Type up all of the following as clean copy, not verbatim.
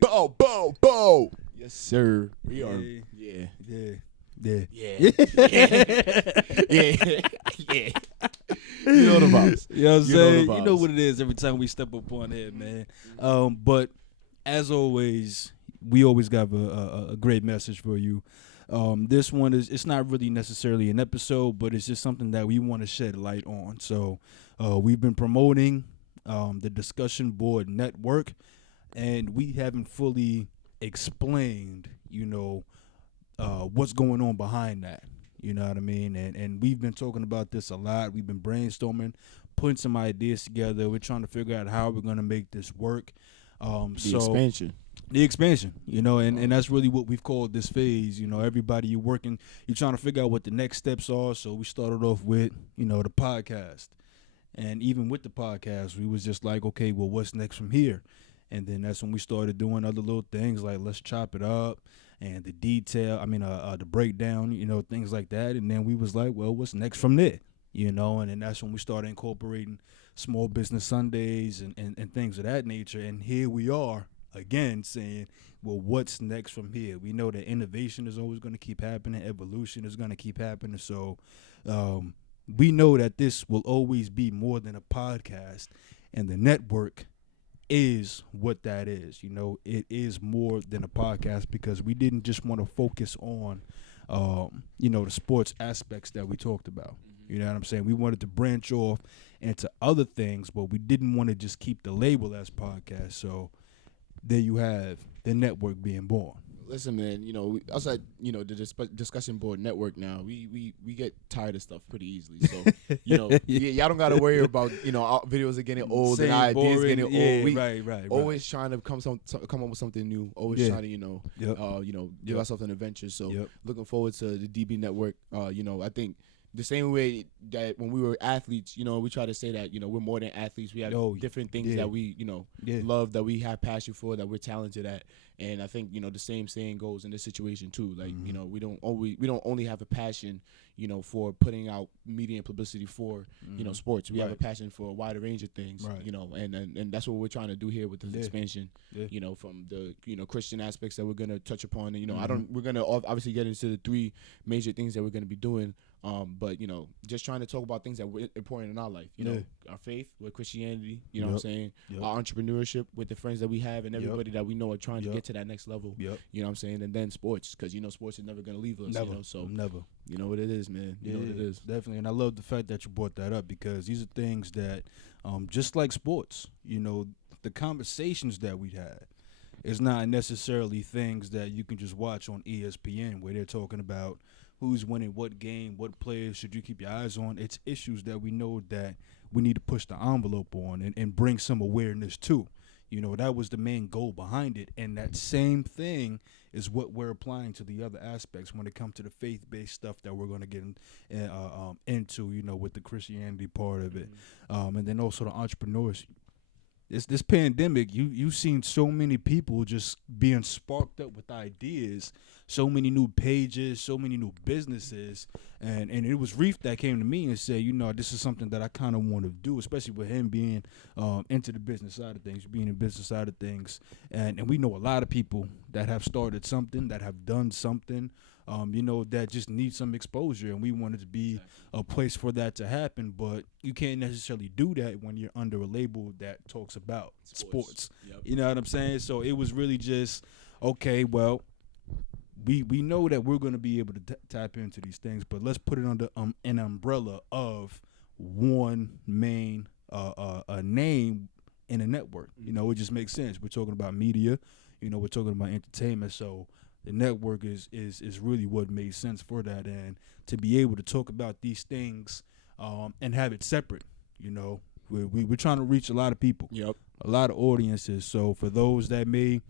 Bow, bow, bow. Yes, sir. We are. Yeah. Yeah. You know the vibes. You know what I'm saying? the You know vibes. what it is every time we step up on here, man. But as always, we always got a great message for you. This one it's not really necessarily an episode, but it's just something that we want to shed light on. So we've been promoting the discussion board network, and we haven't fully explained, what's going on behind that. You know what I mean? And we've been talking about this a lot. We've been brainstorming, putting some ideas together. We're trying to figure out how we're going to make this work. Expansion. The expansion, and that's really what we've called this phase. Everybody you're trying to figure out what the next steps are. So we started off with, the podcast. And even with the podcast, we was just like, okay, well, what's next from here? And then that's when we started doing other little things like let's chop it up and the the breakdown, things like that. And then we was like, well, what's next from there? And then that's when we started incorporating small business Sundays and things of that nature. And here we are again saying, well, what's next from here? We know that innovation is always going to keep happening. Evolution is going to keep happening. So we know that this will always be more than a podcast, and the network is what that is. It is more than a podcast because we didn't just want to focus on, the sports aspects that we talked about. You know what I'm saying? We wanted to branch off into other things, but we didn't want to just keep the label as podcast. So there you have the network being born. Listen, man, outside, the discussion board network now, we get tired of stuff pretty easily. So, y'all don't got to worry about, our videos are getting old and ideas boring, getting old. We right. Always trying to come up with something new. Always trying to, give ourselves an adventure. So, looking forward to the DB network. I think the same way that when we were athletes, we try to say that, we're more than athletes. We have different things that we, love, that we have passion for, that we're talented at. And I think, the same saying goes in this situation too. Like, we don't only have a passion, for putting out media and publicity for, sports. We have a passion for a wider range of things, and that's what we're trying to do here with this expansion, from the, Christian aspects that we're going to touch upon. And, we're going to obviously get into the three major things that we're going to be doing. But, just trying to talk about things that were important in our life, our faith with Christianity, what I'm saying, our entrepreneurship with the friends that we have and everybody that we know are trying to get to that next level, you know what I'm saying, and then sports, because, sports is never going to leave us, Never. You know what it is, man. You know what it is. Definitely, and I love the fact that you brought that up because these are things that, just like sports, the conversations that we had is not necessarily things that you can just watch on ESPN where they're talking about who's winning what game, what players should you keep your eyes on. It's issues that we know that we need to push the envelope on and bring some awareness to. That was the main goal behind it. And that same thing is what we're applying to the other aspects when it comes to the faith-based stuff that we're going to get into, with the Christianity part of it. And then also the entrepreneurs. This pandemic, you've seen so many people just being sparked up with ideas, so many new pages, so many new businesses, and it was Reef that came to me and said, this is something that I kind of want to do, especially with him being into the business side of things, being in business side of things, and we know a lot of people that have started something, that have done something, that just need some exposure, and we wanted to be a place for that to happen, but you can't necessarily do that when you're under a label that talks about sports. Yep. You know what I'm saying? So it was really just, okay, well, we know that we're going to be able to tap into these things, but let's put it under an umbrella of one main name in a network. It just makes sense. We're talking about media, we're talking about entertainment, so the network is really what made sense for that, and to be able to talk about these things and have it separate. We're trying to reach a lot of people, a lot of audiences. So for those that may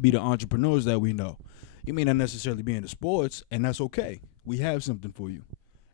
be the entrepreneurs that we know, you may not necessarily be into sports, and that's okay. We have something for you.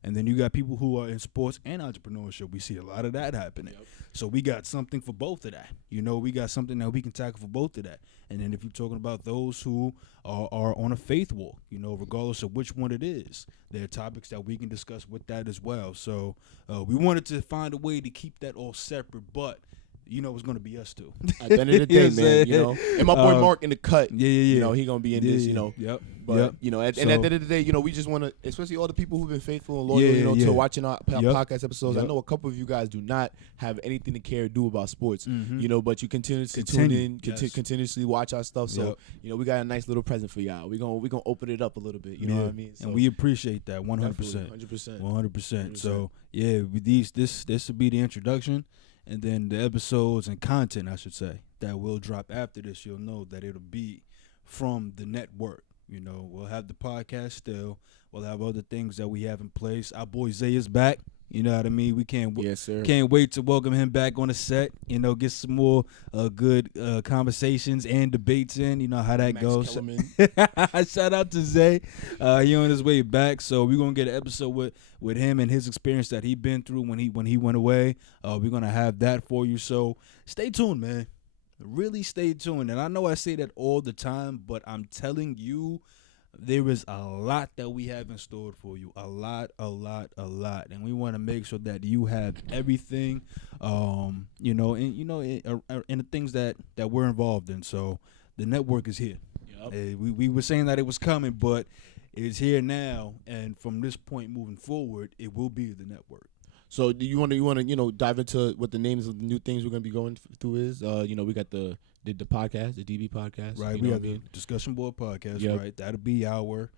And then you got people who are in sports and entrepreneurship. We see a lot of that happening. So we got something for both of that. We got something that we can tackle for both of that. And then if you're talking about those who are on a faith walk, regardless of which one it is, there are topics that we can discuss with that as well. So we wanted to find a way to keep that all separate, but you know it's gonna be us too. At the end of the day, man, you know, and my boy Mark in the cut, yeah, you know, he gonna be in this, you know. Yep. But you know, and at the end of the day, you know, we just want to, especially all the people who've been faithful and loyal, you know, to watching our podcast episodes. I know a couple of you guys do not have anything to care or do about sports, you know, but you continuously tune in, continuously watch our stuff. So you know, we got a nice little present for y'all. We gonna open it up a little bit. You know what I mean? So, and we appreciate that 100%, 100%. So yeah, with this will be the introduction. And then the episodes and content, I should say, that will drop after this, you'll know that it'll be from the network. You know, we'll have the podcast still. We'll have other things that we have in place. Our boy Zay is back. You know what I mean? We can't wait to welcome him back on the set. You know, get some more good conversations and debates in. You know how that goes. Shout out to Zay. He on his way back. So we're going to get an episode with him and his experience that he been through when he went away. We're going to have that for you. So stay tuned, man. Really stay tuned. And I know I say that all the time, but I'm telling you, there is a lot that we have in store for you. A lot. And we want to make sure that you have everything, you know, and the things that we're involved in. So the network is here. Yep. We were saying that it was coming, but it's here now. And from this point moving forward, it will be the network. So do you want to dive into what the names of the new things we're going to be going through is? You know, we got the podcast, the DB podcast. Right, we have the discussion board podcast, right? That'll be our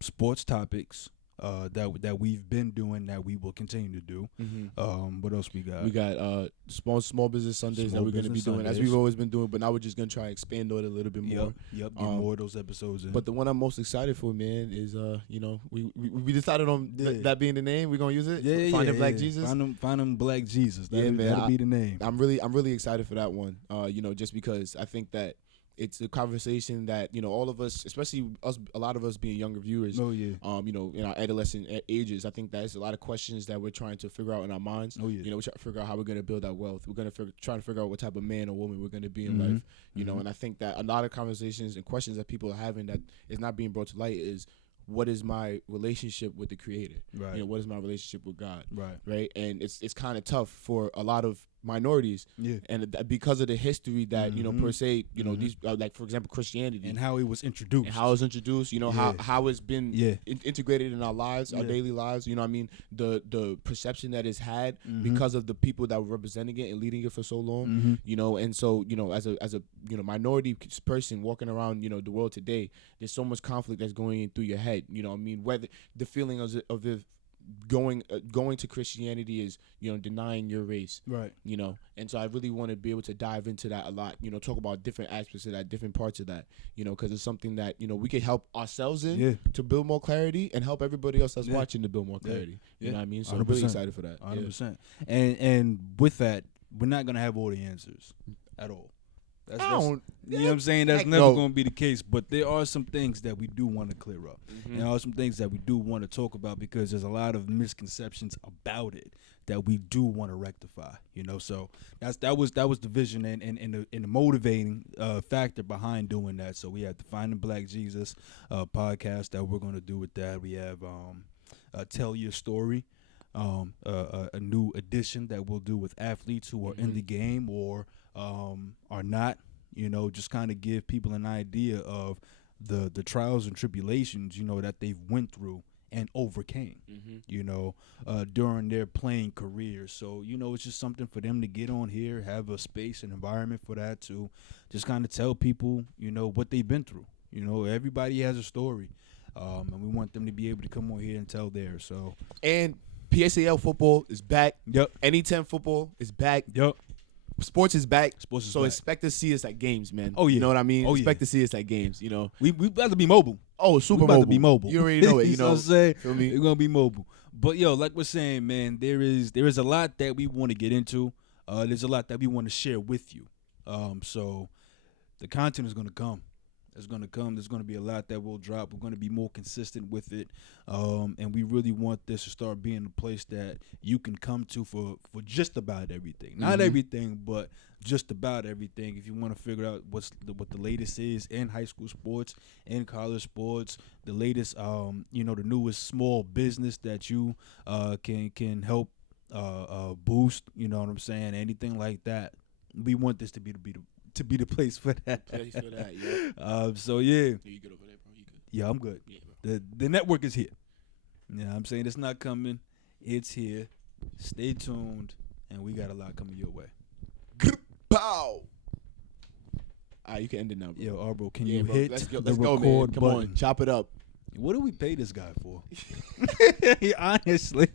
sports topics that we've been doing, that we will continue to do. Mm-hmm. What else we got? We got small business Sundays that we're going to be doing, as we've always been doing, but now we're just going to try to expand on it a little bit more. Get more of those episodes in. But the one I'm most excited for, man, is you know, we decided on that being the name. We're going to use it. Find Black Jesus. Find him Black Jesus. That'll be the name. I'm really excited for that one. You know, just because I think that it's a conversation that, you know, all of us, especially us, a lot of us being younger viewers, you know, in our adolescent ages, I think there's a lot of questions that we're trying to figure out in our minds. You know, we're trying to figure out how we're going to build our wealth. We're going to try to figure out what type of man or woman we're going to be in life, you know, and I think that a lot of conversations and questions that people are having that is not being brought to light is, what is my relationship with the Creator? Right. You know, what is my relationship with God? Right. And it's kind of tough for a lot of minorities. And because of the history that, you know, per se, you know, these like, for example, Christianity. And how it was introduced. You know, how it's been integrated in our lives, our daily lives. You know what I mean? The perception that it's had because of the people that were representing it and leading it for so long. You know, and so, you know, as a you know, minority person walking around, you know, the world today, there's so much conflict that's going through your head. You know what I mean? Whether the feeling of if going to Christianity is, you know, denying your race, right? You know, and so I really want to be able to dive into that a lot. You know, talk about different aspects of that, different parts of that. You know, because it's something that, you know, we can help ourselves in to build more clarity and help everybody else that's watching to build more clarity. You know what I mean? So I'm really excited for that. 100%. And with that, we're not gonna have all the answers at all. You know what I'm saying? That's never going to be the case. But there are some things that we do want to clear up. And there are some things that we do want to talk about, because there's a lot of misconceptions about it that we do want to rectify. You know, so that was the vision and the motivating factor behind doing that. So we have the Finding Black Jesus podcast that we're going to do with that. We have Tell Your Story. A new edition that we'll do with athletes who are in the game or are not, you know, just kind of give people an idea of the trials and tribulations, you know, that they've went through and overcame, you know, during their playing careers. So, you know, it's just something for them to get on here, have a space and environment for that, to just kind of tell people, you know, what they've been through. You know, everybody has a story, and we want them to be able to come on here and tell theirs. So, and PSAL football is back. NE10 football is back. Sports is back. So expect to see us at games, man. You know what I mean? Expect to see us at games, you know. We about to be mobile. Super mobile. About to be mobile. You already know it, you know. What I'm saying? Feel me? We're going to be mobile. But, yo, like we're saying, man, there is a lot that we want to get into. There's a lot that we want to share with you. So the content is going to come. It's going to come. There's going to be a lot that will drop. We're going to be more consistent with it. And we really want this to start being a place that you can come to for just about everything. Not everything, but just about everything. If you want to figure out what the latest is in high school sports, in college sports, the latest, you know, the newest small business that you can help boost. You know what I'm saying? Anything like that. We want this to be the place for that. Place for that, yeah. So yeah. You good over there, bro? You good? Yeah, I'm good. Yeah, bro. The network is here. Yeah, I'm saying it's not coming. It's here. Stay tuned, and we got a lot coming your way. Pow. You can end it now, bro. Yo, Arbo, can you hit let's the go, record man. Come button? on, chop it up. What do we pay this guy for? Honestly.